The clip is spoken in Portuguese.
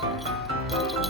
Thank you.